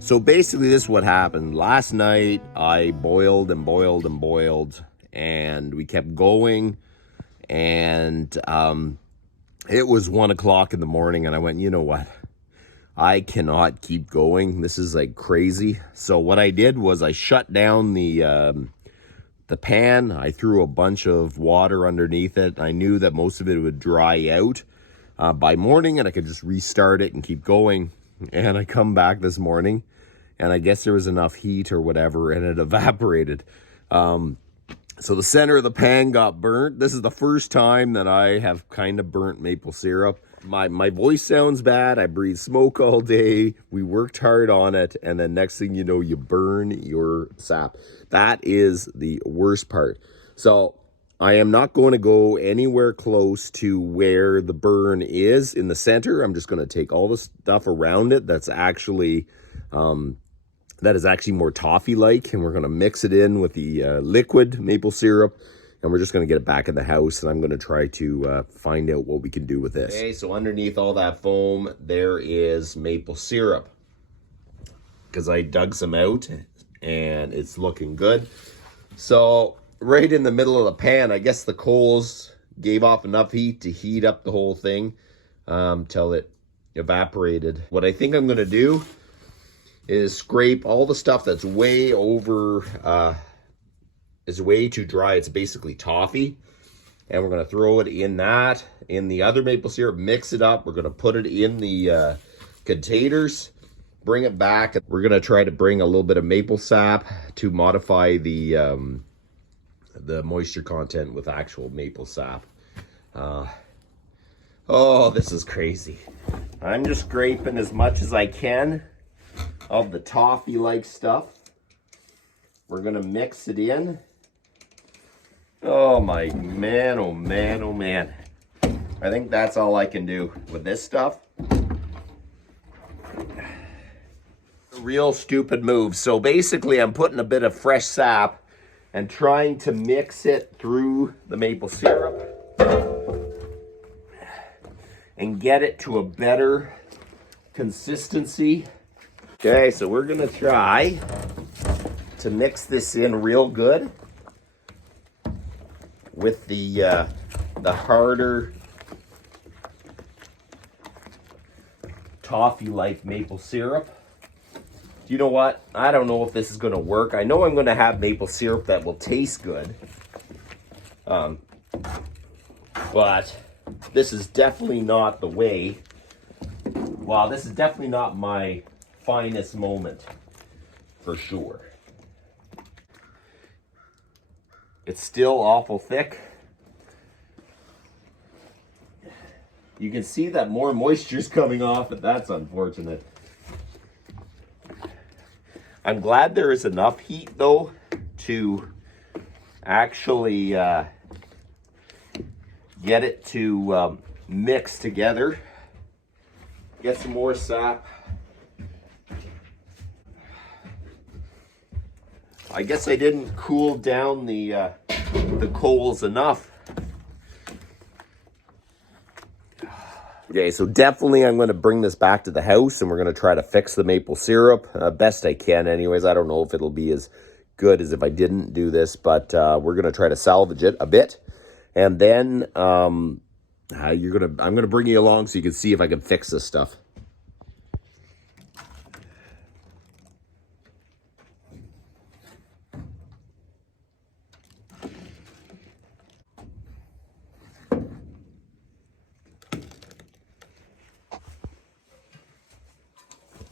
So basically this is what happened. Last night I boiled and boiled and boiled, and we kept going, and it was 1 o'clock in the morning, and I went, you know what? I cannot keep going. This is like crazy. So what I did was I shut down the pan. I threw a bunch of water underneath it. I knew that most of it would dry out by morning, and I could just restart it and keep going. And I come back this morning, and I guess there was enough heat or whatever, and it evaporated. So the center of the pan got burnt. This is the first time that I have kind of burnt maple syrup. My voice sounds bad. I breathe smoke all day. We worked hard on it, and then next thing you know, you burn your sap. That is the worst part. So I am not going to go anywhere close to where the burn is in the center. I'm just going to take all the stuff around it that's actually that is actually more toffee-like, and we're going to mix it in with the liquid maple syrup, and we're just going to get it back in the house, and I'm going to try to find out what we can do with this. Okay, so underneath all that foam, there is maple syrup, because I dug some out, and it's looking good. So right in the middle of the pan, I guess the coals gave off enough heat to heat up the whole thing till it evaporated. What I think I'm going to do is scrape all the stuff that's way over, is way too dry. It's basically toffee. And we're going to throw it in the other maple syrup, mix it up. We're going to put it in the containers, bring it back. We're going to try to bring a little bit of maple sap to modify the moisture content with actual maple sap. Oh, this is crazy. I'm just scraping as much as I can of the toffee-like stuff. We're gonna mix it in. Oh my man, oh man, oh man. I think that's all I can do with this stuff. Real stupid move. So basically I'm putting a bit of fresh sap and trying to mix it through the maple syrup and get it to a better consistency. Okay, so we're gonna try to mix this in real good with the harder toffee-like maple syrup. You know what? I don't know if this is gonna work. I know I'm gonna have maple syrup that will taste good, but this is definitely not the way. Well, this is definitely not my finest moment, for sure. It's still awful thick. You can see that more moisture is coming off, but that's unfortunate. I'm glad there is enough heat though to actually get it to mix together. Get some more sap. I guess I didn't cool down the coals enough. Okay, so definitely I'm going to bring this back to the house, and we're going to try to fix the maple syrup best I can anyways. I don't know if it'll be as good as if I didn't do this, but we're going to try to salvage it a bit. And then I'm going to bring you along so you can see if I can fix this stuff.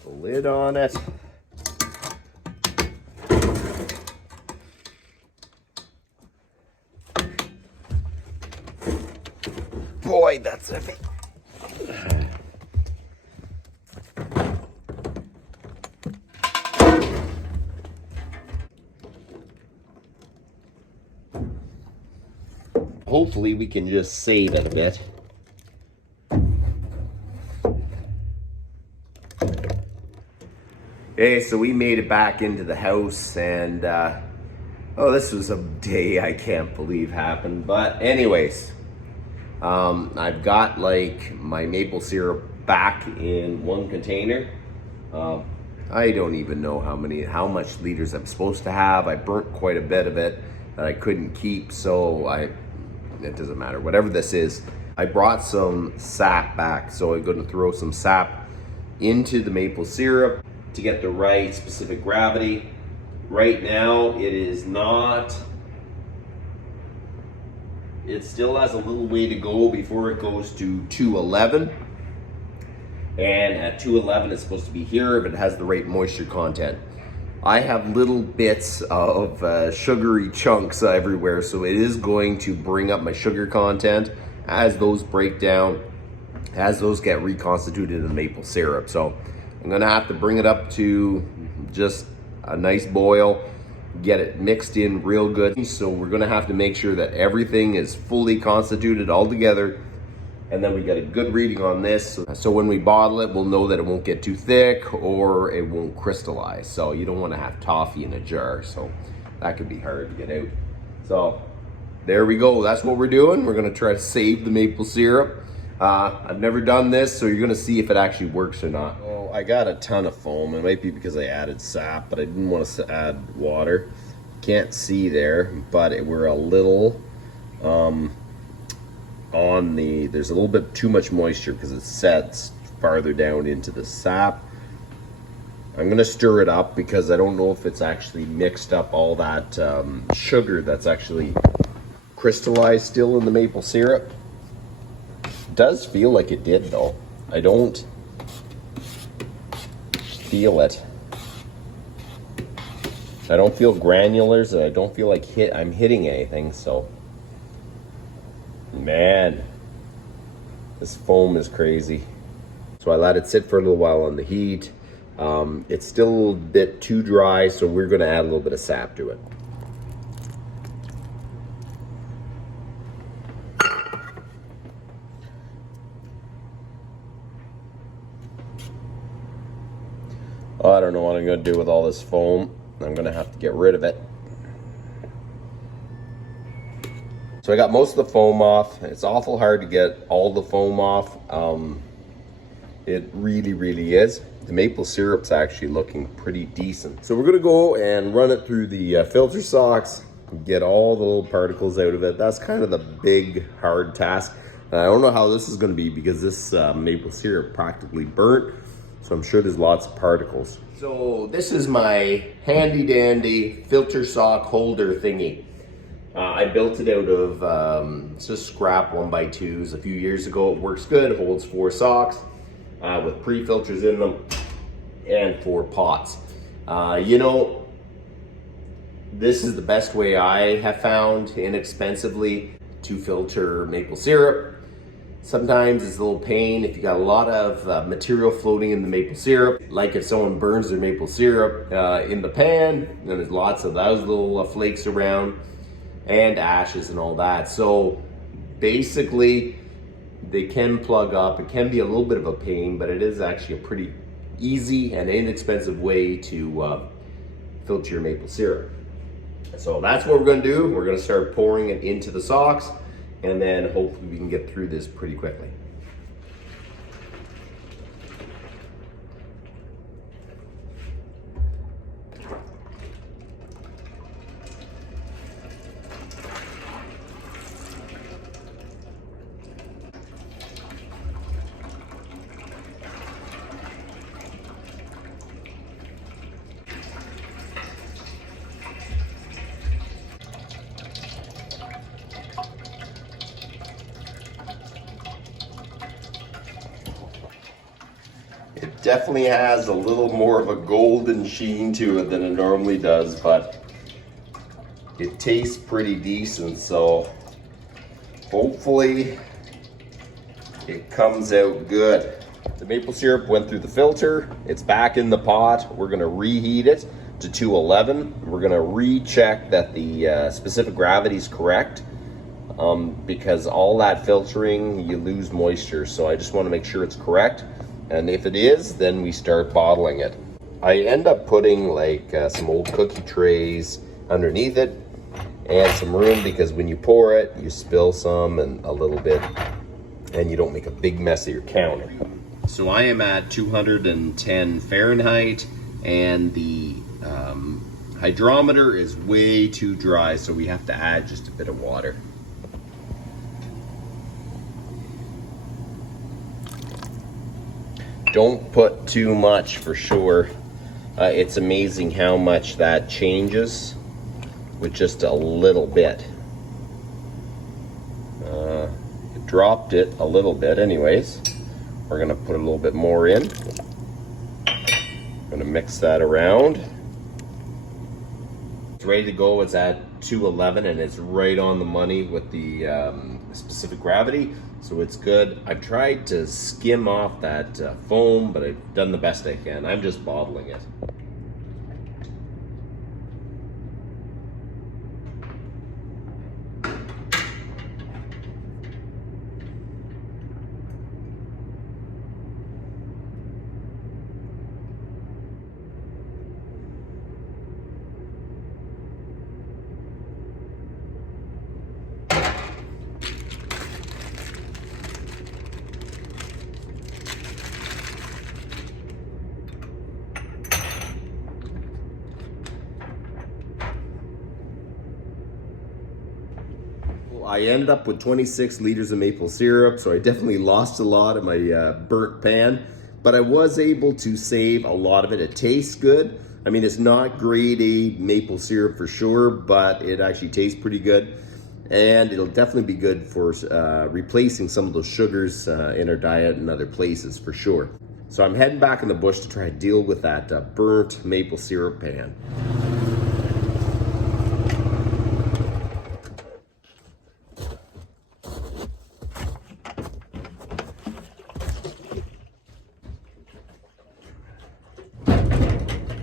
Lid on it. Boy, that's heavy. Hopefully we can just save it a bit. Okay, so we made it back into the house, and oh, this was a day I can't believe happened. But anyways, I've got like my maple syrup back in one container. I don't even know how much liters I'm supposed to have. I burnt quite a bit of it that I couldn't keep, so it doesn't matter. Whatever this is, I brought some sap back, so I'm gonna throw some sap into the maple syrup to get the right specific gravity. Right now, it still has a little way to go before it goes to 211. And at 211, it's supposed to be here if it has the right moisture content. I have little bits of sugary chunks everywhere, so it is going to bring up my sugar content as those break down, as those get reconstituted in the maple syrup. So I'm gonna have to bring it up to just a nice boil, get it mixed in real good. So we're gonna have to make sure that everything is fully constituted all together, and then we get a good reading on this. So when we bottle it, we'll know that it won't get too thick or it won't crystallize. So you don't wanna have toffee in a jar, so that could be hard to get out. So there we go, that's what we're doing. We're gonna try to save the maple syrup. I've never done this, so you're gonna see if it actually works or not. Oh, I got a ton of foam. It might be because I added sap, but I didn't want to add water. Can't see there, but we're a little there's a little bit too much moisture because it sets farther down into the sap. I'm gonna stir it up because I don't know if it's actually mixed up all that sugar that's actually crystallized still in the maple syrup. It does feel like it did though. I don't feel it. I don't feel granulars, and I don't feel like I'm hitting anything, so man, this foam is crazy. So I let it sit for a little while on the heat. It's still a little bit too dry, so we're gonna add a little bit of sap to it. Oh, I don't know what I'm gonna do with all this foam. I'm gonna have to get rid of it. So I got most of the foam off. It's awful hard to get all the foam off. It really is. The maple syrup's actually looking pretty decent. So we're gonna go and run it through the filter socks, get all the little particles out of it. That's kind of the big, hard task. I don't know how this is gonna be because this maple syrup practically burnt. So I'm sure there's lots of particles. So this is my handy dandy filter sock holder thingy. I built it out of it's just scrap 1x2s a few years ago. It works good, holds 4 socks with pre-filters in them and 4 pots. You know, this is the best way I have found inexpensively to filter maple syrup. Sometimes it's a little pain if you got a lot of material floating in the maple syrup, like if someone burns their maple syrup in the pan, then there's lots of those little flakes around and ashes and all that. So basically they can plug up. It can be a little bit of a pain, but it is actually a pretty easy and inexpensive way to filter your maple syrup. So that's what we're gonna do. We're gonna start pouring it into the socks, and then hopefully we can get through this pretty quickly. It definitely has a little more of a golden sheen to it than it normally does, but it tastes pretty decent, so hopefully it comes out good. The maple syrup went through the filter. It's back in the pot. We're gonna reheat it to 211. We're gonna recheck that the specific gravity is correct, because all that filtering, you lose moisture. So I just wanna make sure it's correct. And if it is, then we start bottling it. I end up putting like some old cookie trays underneath it and some room, because when you pour it, you spill some and a little bit, and you don't make a big mess of your counter. So I am at 210 Fahrenheit, and the hydrometer is way too dry, so we have to add just a bit of water. Don't put too much for sure. It's amazing how much that changes with just a little bit. It dropped it a little bit anyways. We're gonna put a little bit more in. I'm gonna mix that around. It's ready to go. It's at 211 and it's right on the money with the specific gravity, so it's good. I've tried to skim off that foam, but I've done the best I can. I'm just bottling it. I ended up with 26 liters of maple syrup, so I definitely lost a lot in my burnt pan, but I was able to save a lot of it. It tastes good. I mean, it's not grade A maple syrup for sure, but it actually tastes pretty good, and it'll definitely be good for replacing some of those sugars in our diet and other places for sure. So I'm heading back in the bush to try to deal with that burnt maple syrup pan.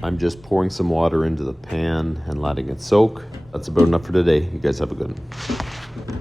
I'm just pouring some water into the pan and letting it soak. That's about enough for today. You guys have a good one.